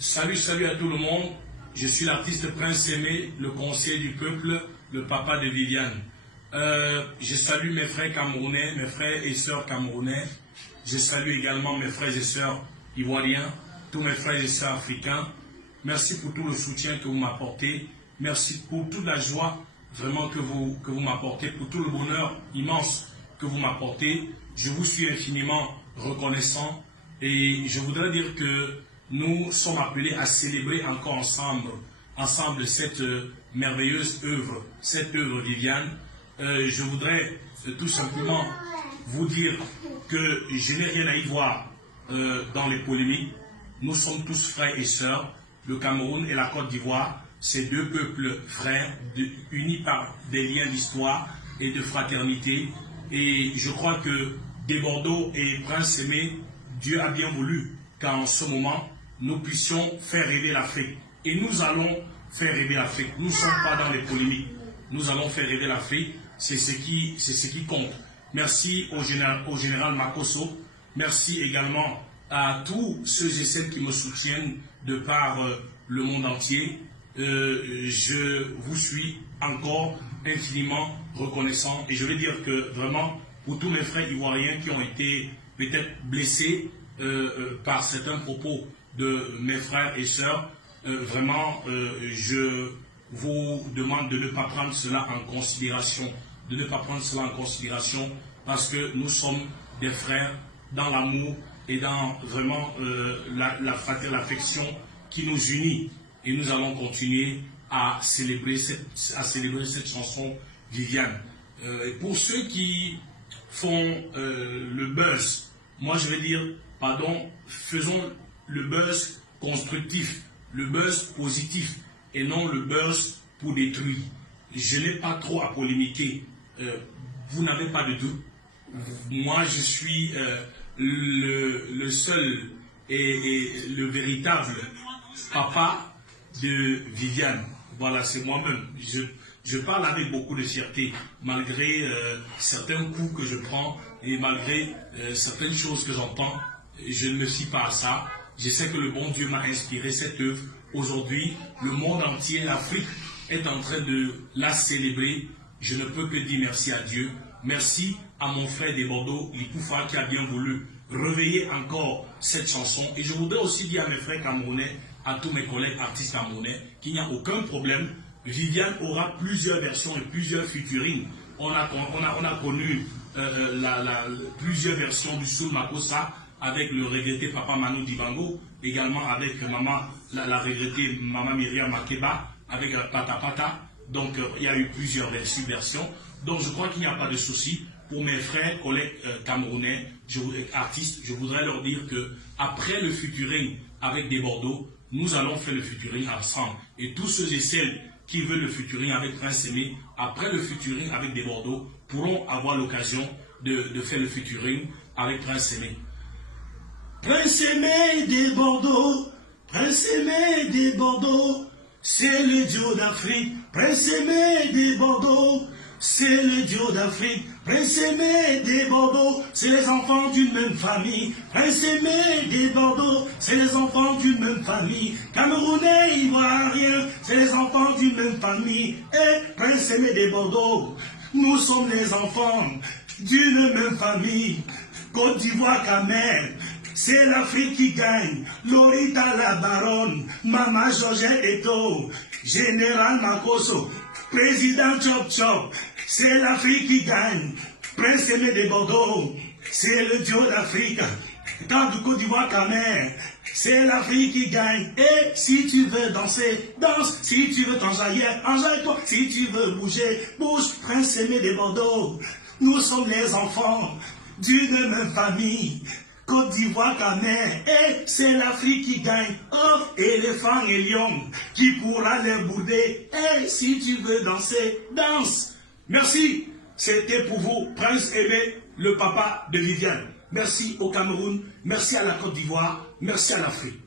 Salut à tout le monde. Je suis l'artiste Prince Aimé, le conseiller du peuple, le papa de Viviane. Je salue mes frères camerounais, mes frères et sœurs camerounais. Je salue également mes frères et sœurs ivoiriens, tous mes frères et sœurs africains. Merci pour tout le soutien que vous m'apportez. Merci pour toute la joie vraiment que vous m'apportez, pour tout le bonheur immense que vous m'apportez. Je vous suis infiniment reconnaissant et je voudrais dire que nous sommes appelés à célébrer encore ensemble cette merveilleuse œuvre, cette œuvre Viviane. Je voudrais tout simplement vous dire que je n'ai rien à y voir dans les polémiques. Nous sommes tous frères et sœurs. Le Cameroun et la Côte d'Ivoire, c'est deux peuples frères, unis par des liens d'histoire et de fraternité. Et je crois que des Bordeaux et Prince Aimé, Dieu a bien voulu qu'en ce moment, nous puissions faire rêver l'Afrique. Et nous allons faire rêver l'Afrique. Nous ne sommes pas dans les polémiques. Nous allons faire rêver l'Afrique. C'est ce qui compte. Merci au général Makosso. Merci également à tous ceux et celles qui me soutiennent de par le monde entier. Je vous suis encore infiniment reconnaissant. Et je veux dire que vraiment, pour tous mes frères ivoiriens qui ont été peut-être blessés par certains propos de mes frères et sœurs, vraiment, je vous demande de ne pas prendre cela en considération. De ne pas prendre cela en considération parce que nous sommes des frères dans l'amour et dans vraiment l'affection qui nous unit. Et nous allons continuer à célébrer cette chanson Viviane. Pour ceux qui font le buzz, moi je vais dire, pardon, faisons le buzz constructif, le buzz positif et non le buzz pour détruire. Je n'ai pas trop à polémiquer. Vous n'avez pas de doute. Moi je suis le seul et le véritable papa de Viviane. Voilà, c'est moi-même. Je parle avec beaucoup de fierté, malgré certains coups que je prends et malgré certaines choses que j'entends. Je ne me fie pas à ça. Je sais que le bon Dieu m'a inspiré cette œuvre. Aujourd'hui, le monde entier, l'Afrique, est en train de la célébrer. Je ne peux que dire merci à Dieu. Merci à mon frère des Bordeaux, Likoufa, qui a bien voulu réveiller encore cette chanson. Et je voudrais aussi dire à mes frères camerounais, à tous mes collègues artistes camerounais, qu'il n'y a aucun problème. Viviane aura plusieurs versions et plusieurs featuring. On a connu plusieurs versions du Soul Makossa avec le regretté Papa Manu Dibango, également avec la regrettée Maman Myriam Makeba, avec Pata Pata. Donc il y a eu plusieurs versions. Donc je crois qu'il n'y a pas de souci. Pour mes frères, collègues camerounais, artistes, je voudrais leur dire que après le featuring avec des Bordeaux, nous allons faire le featuring ensemble. Et tous ceux et celles qui veulent le featuring avec Prince Aimé, après le featuring avec des Bordeaux, pourront avoir l'occasion de faire le featuring avec Prince Aimé. Prince Aimé des Bordeaux, Prince Aimé des Bordeaux, c'est le duo d'Afrique. Prince Aimé des Bordeaux, c'est le duo d'Afrique. Prince Aimé des Bordeaux, c'est les enfants d'une même famille. Prince Aimé des Bordeaux, c'est les enfants d'une même famille. Camerounais, Ivoiriens, c'est les enfants d'une même famille. Et Prince Aimé des Bordeaux, nous sommes les enfants d'une même famille. Côte d'Ivoire, Camer, c'est l'Afrique qui gagne. Lorita la baronne, Mama Georgette Eto, Général Makosso, Président Chop Chop, c'est l'Afrique qui gagne. Prince Aimé des Bordeaux, c'est le duo d'Afrique. Dans du Côte d'Ivoire, Camer, c'est l'Afrique qui gagne. Et si tu veux danser, danse. Si tu veux t'enjailler, enjaille-toi. Si tu veux bouger, bouge. Prince Aimé des Bordeaux, nous sommes les enfants d'une même famille. Côte d'Ivoire, Camer, et c'est l'Afrique qui gagne. Oh, éléphant et lion, qui pourra les bouder. Et si tu veux danser, danse. Merci. C'était pour vous, Prince Aimé, le papa de Viviane. Merci au Cameroun, merci à la Côte d'Ivoire, merci à l'Afrique.